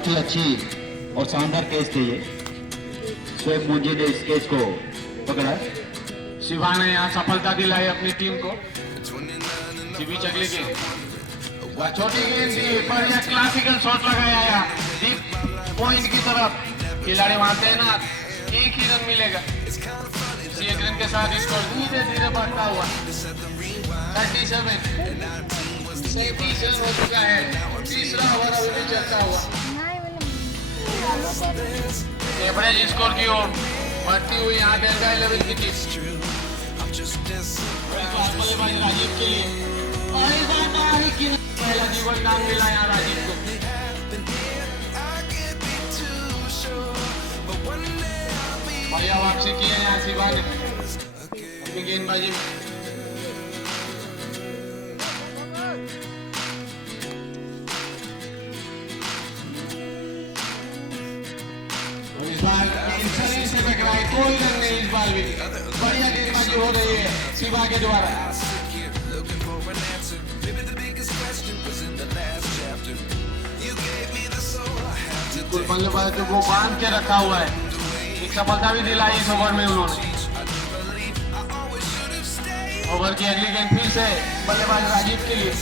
बहुत ही अच्छी और शानदार कैच थी ये। शोएब मुंजी ने इस कैच को पकड़ा। शिवा ने यहाँ सफलता दिलाई अपनी टीम को। बीच अगली गेंद, छोटी गेंद थी, बढ़िया क्लासिकल शॉट लगाया यहाँ डीप पॉइंट की तरफ। खिलाड़ी वहां तैनात, एक ही रन मिलेगा। इसी एक रन के साथ स्कोर धीरे धीरे बढ़ता हुआ 37 रन हो चुका है। तीसरा ओवर अभी भी चलता हुआ एवरेज स्कोर की ओर बढ़ती हुई यहाँ डेल्टा 11 की टीम। बल्लेबाज राजीव के लिए पहला जीवन दान मिला यहाँ राजीव को। बढ़िया वापसी की है यहाँ शिवा ने अपनी गेंदबाजी में। इस बार शरीर से टकराए, कोई रन नहीं इस बार भी। बढ़िया गेंदबाजी हो रही है शिवा के द्वारा। बल्लेबाज को वो बांध के रखा हुआ है। एक सफलता भी दिलाई इस ओवर में उन्होंने। ओवर की अगली गेंद फिर से बल्लेबाज राजीव के लिए।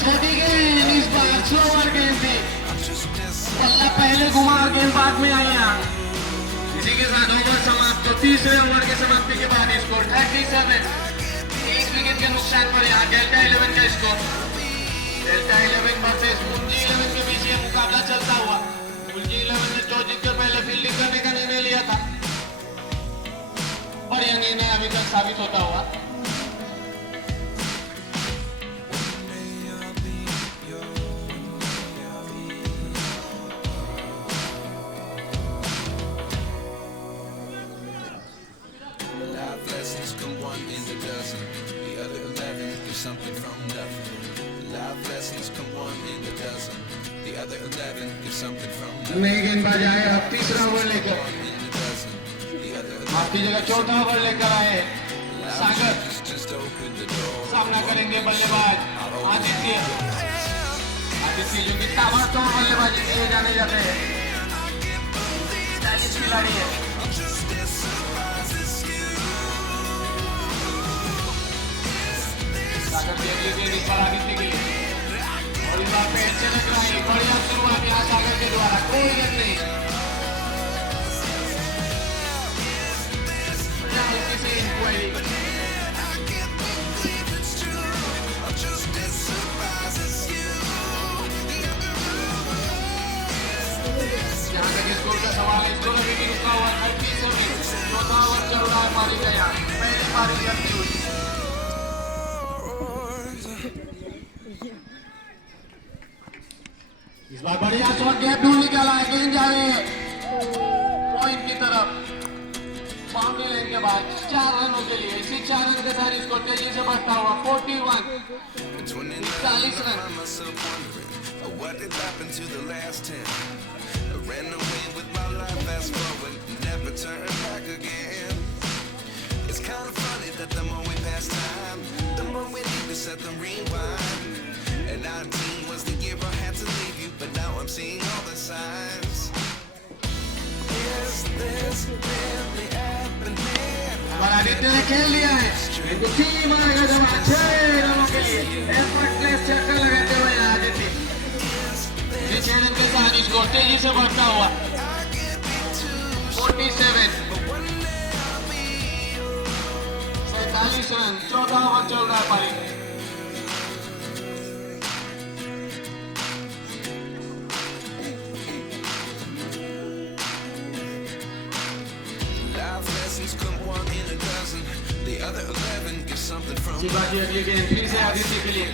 छोटी गेंद, इस बार स्लोवर गेंद थी, बल्ला पहले घुमा गेंद बाद में आई यहाँ। इसी के साथ ओवर समाप्त। तो तीसरे ओवर के समाप्ति के बाद स्कोर 37, एक विकेट के नुकसान पर यहाँ डेल्टा 11 का स्कोर। डेल्टा 11 वर्सेस मुंजी 11 के बीच ये मुकाबला चलता हुआ। मुंजी 11 ने टॉस जीतकर पहले फील्डिंग करने का निर्णय लिया था और यह निर्णय अभी तक साबित होता हुआ। Something from nothing. Life lessons come one in a dozen. The other 11 give something from nothing. नई गेंदबाज आए अब तीसरा ओवर लेकर। आपकी जगह चौथा ओवर लेकर आए सागर। सामना करेंगे बल्लेबाज आदित्य। आदित्य जो कि ताबड़तोड़ बल्लेबाजी किए जाने जाते हैं, स्टाइलिश खिलाड़ी है। सागर की अगली गेंद इस बार आदित्य के लिए और इस बार पे अच्छे लग रहा है। बढ़िया शुरुआत यहाँ सागर के द्वारा, कोई रन नहीं। हल्की सी इंक्वायरी, जहाँ तक स्कोर का सवाल है, स्कोर अभी भी रुका हुआ 37। चौथा ओवर चल रहा है पारी का यहाँ, पहली पारी चलती हुई। इस बार बढ़िया शॉट, गैप ढूंढ निकाला है, गेंद जा रही है पॉइंट की तरफ। बाउंड्री लेन के बाद 4 रनों के लिए, इसी 4 रन के साथ स्कोर तेजी से बढ़ता हुआ 41, 41 run. What did happen to the last 10? I ran away with my life, fast forward, never turn back again. It's kind of funny that the more we pass time, the more we need to set them rewind. And 19 was the year I had to leave you, but now I'm seeing all the signs. Is this really happening? Aditya ने खेल लिया है, टीम आएगा जब 6 रनों के लिए एफर्टलेस छक्का लगाते हुए आदित्य। 6 रन के साथ स्कोर तेजी से बढ़ता हुआ 47, 47 रन। चौथा ओवर चल रहा है पारी में। शिवाजी अगली गेंद फिर से आदित्य के लिए।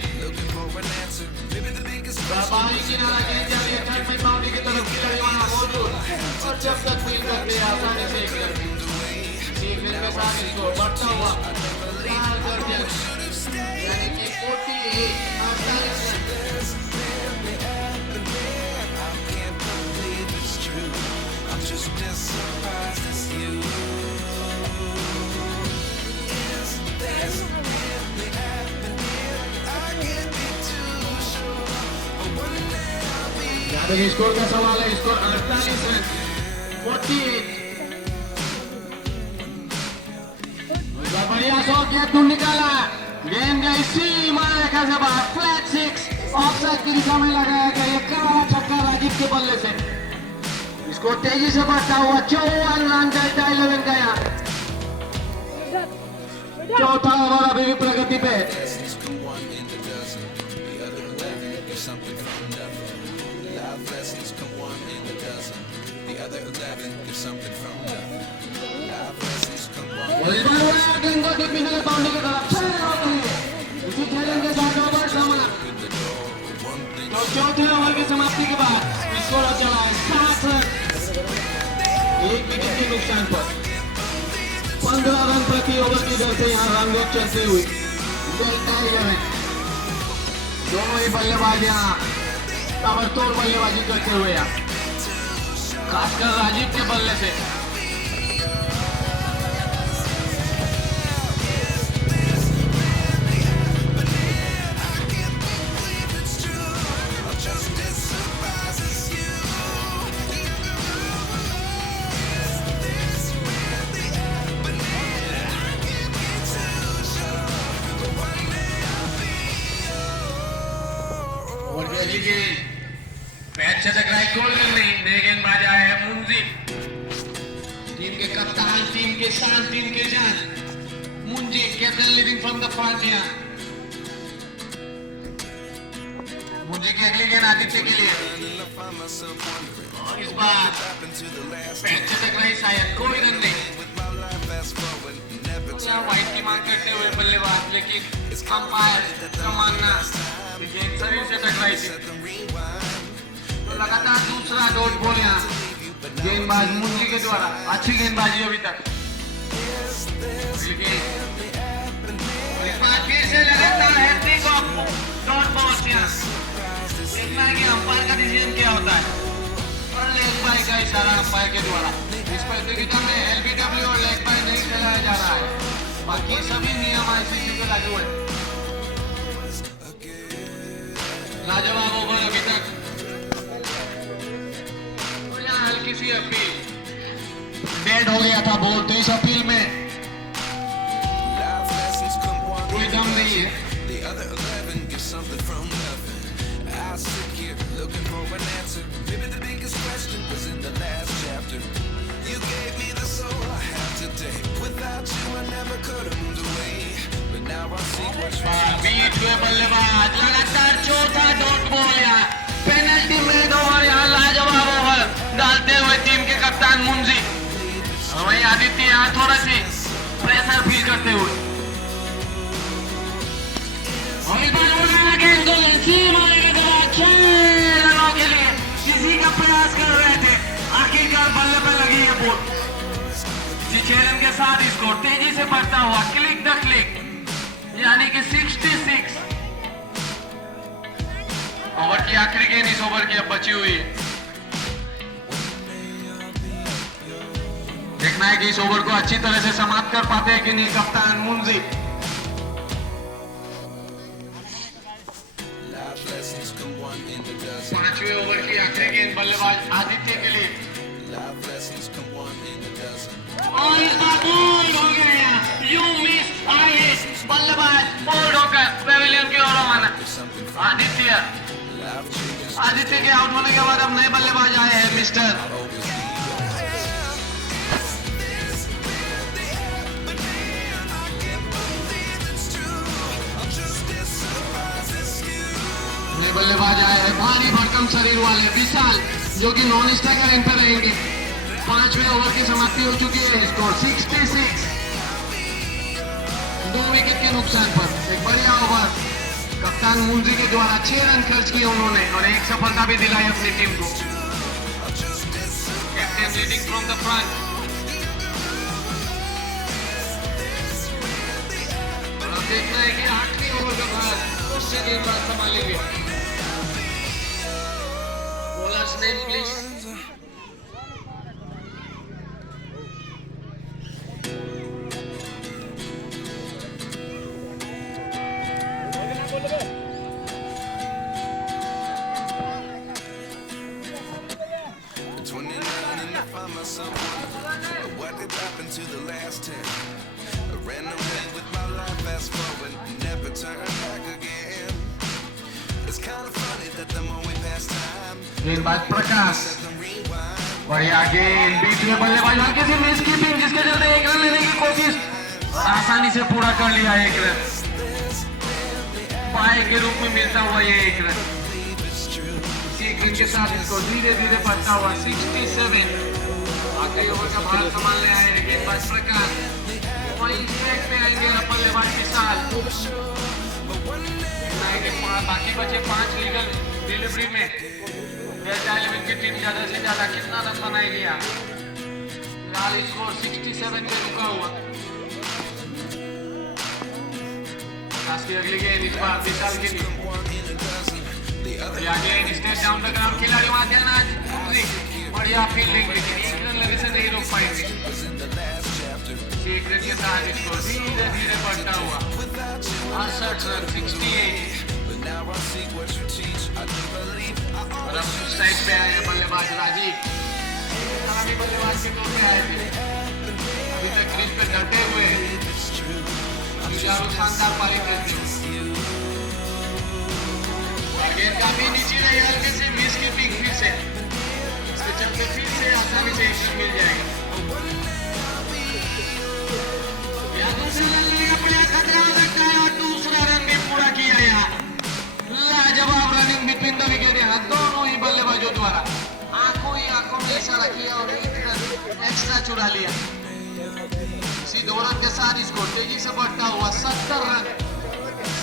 बाहरी किनारा गेंद जा रही है, थर्ड में बाउंड्री की तरफ, खिलाड़ी वहां मौजूद और जब तक फील करते हैं आसानी से एक रन के साथ स्कोर बढ़ता हुआ 4 दर्जन, यानी कि 48, 48 run. I can't be too sure, but one day I'll be अभी स्कोर का सवाल है, स्कोर 48 रन 48। बढ़िया शॉट किया, तुम निकाला, गेंद गई सीमा रेखा से बाहर, फ्लैट 6 ऑफसाइड की दिशा में लगाया गया। ये कड़ा छक्का राजीव के बल्ले से, इसको तेजी से बढ़ता हुआ 54 रन डेल्टा 11 का यहाँ। चौथा ओवर अभी भी प्रगति पे। Lessons come one in a dozen. The other 11 get something from nothing. Life lessons come one in a dozen. The other 11 get something from nothing. Life lessons come one. गेंद को deep middle boundary की तरफ 6 रन के लिए इसी खेलेंगे 7 ओवर समाप्त। तो चौथे ओवर की समाप्ति के बाद स्कोर चला है 7 रन, 1 विकेट के नुकसान पर 15 रन प्रति ओवर की दर से यहाँ रनरेट चलती हुई डेल्टा 11। दोनों ही बल्लेबाज यहाँ ताबड़तोड़ बल्लेबाजी करते हुए यहाँ, खासकर राजीव के बल्ले से। पैच से टकराई, गोल कर नहीं, नए गेंदबाज आए हैं मुंजी, टीम के कप्तान, टीम के शान, टीम के जान मुंजी, captain leading from the front here. मुंजी की अगली गेंद आदित्य के लिए, और इस बार पैच से टकराई, शायद कोई रन नहीं। वाइट की मांग करते हुए बल्लेबाज, लेकिन अंपायर का मानना गेंद शरीर से टकराई थी। तो लगातार दूसरा डॉट बॉल यहाँ गेंदबाज मुंजी के द्वारा, अच्छी गेंदबाजी अभी तक, लेकिन इस बार फिर से लगातार हैट्रिक ऑफ डॉट बॉल्स यहाँ। देखना है कि अंपायर का डिसीजन क्या होता है, और लेग बाय का इशारा अंपायर के द्वारा। इस प्रतियोगिता में एलबीडब्ल्यू और लेग बाय नहीं खेलाया जा रहा है, बाकी सभी नियम आईसीसी के लागू है। लाजवाब ओवर अभी तक, और यहाँ हल्की सी अपील, डेड हो गया था बॉल, तो इस अपील में कोई दम नहीं है। The other 11 get something from nothing. I sit here looking for an answer. Maybe the biggest question was in the last chapter. You gave me the soul I have today. Without you, I never could have moved away. But now I see what's बीच हुए बल्लेबाज, लगातार चौथा dot ball यहाँ, पेनल्टी में ओवर यहाँ, लाजवाब ओवर डालते हुए टीम के कप्तान मुंजी, और वही आदित्य यहाँ थोड़ा सी प्रेशर फील करते हुए। रनों के लिए किसी का प्रयास कर रहे थे, आखिरकार बल्ले पे लगी है बॉल। 6 रन के साथ स्कोर तेजी से बढ़ता हुआ, क्लिक द क्लिक, यानी कि 66। ओवर की आखिरी गेंद इस ओवर की अब बची हुई है। देखना है कि इस ओवर को अच्छी तरह से समाप्त कर पाते हैं कि नहीं कप्तान मुंजी। पांचवें ओवर की आखिरी गेंद बल्लेबाज आदित्य के लिए, और इस बार बोल्ड हो गया, यू मिस आई, बल्लेबाज बोल्ड होकर पेविलियन की ओर रवाना। आदित्य के आउट होने के बाद अब नए बल्लेबाज आए हैं मिस्टर बल्लेबाज आए हैं भारी भरकम शरीर वाले विशाल, जो कि नॉन स्ट्राइकर इन पर रहेंगे। 5वें ओवर की समाप्ति हो चुकी है, स्कोर 66, 2 विकेट के नुकसान पर। एक बढ़िया ओवर कप्तान मुंजी के द्वारा 6 रन खर्च किए उन्होंने, और एक सफलता भी दिलाई अपनी टीम को। Captain leading from the front, और देखना है कि आखिरी ओवर का भार उससे गेंदबाज संभालेंगे। Bowlers name please. someone. What did happen to the last 10? I ran away with my life, fast forward, never turn back again. It's kind of funny that the more we pass time, गेंदबाज प्रकाश, the rewind. बढ़िया गेंद, बीच में बल्लेबाज हल्के से miss keeping, जिसके चलते एक रन लेने की कोशिश और आसानी से पूरा कर लिया एक रन। पाए के रूप में मिलता हुआ ये एक रन। एक रन के साथ इसको धीरे धीरे बढ़ता हुआ 67। आखिरी ओवर का भार संभालने आए गेंदबाज प्रकाश, वहीं स्ट्राइक पे आएंगे बल्लेबाज विशाल। बाकी बचे 5 लीगल डिलीवरी में डेल्टा 11 की टीम ज्यादा से ज्यादा कितना रन बनाएगी? फिलहाल स्कोर 67 पे रुका हुआ। की अगली गेंद इस बार विशाल के लिए। गेंद स्टेट डाउन द ग्राउंड, खिलाड़ी वहां ध्यान आज बढ़िया फील्डिंग, लेकिन एक रन लगे से नहीं रोक पाएंगे। एक रन के साथ इसको धीरे धीरे बढ़ता हुआ 68 रन 68। और अब साइड पे आए हैं बल्लेबाज राजीव, सलामी बल्लेबाज के तौर पे आए थे। अभी तक क्रीज पे डटे हुए शानदार पारी करते हैं। गेंद काफी नीचे रही, हल्के से मिस कीपिंग, फिर से इसके चलते फिर से आसानी से एक रन मिल जाएगा। खतरा लगता है और दूसरा रन भी पूरा किया यार। लाजवाब रनिंग बिटवीन द विकेट है दोनों ही बल्लेबाजों द्वारा। आंखों ही आंखों में इशारा किया और एक रन एक्स्ट्रा चुरा लिया। इसी 2 रन के साथ इसको तेजी से बढ़ता हुआ 70 रन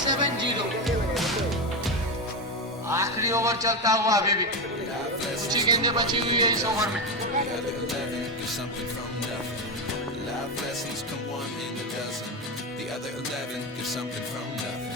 70। आखिरी ओवर चलता हुआ अभी भी कुछ ही गेंदें बची हुई है इस ओवर में। Life lessons come one in a dozen. The other 11 give something from nothing.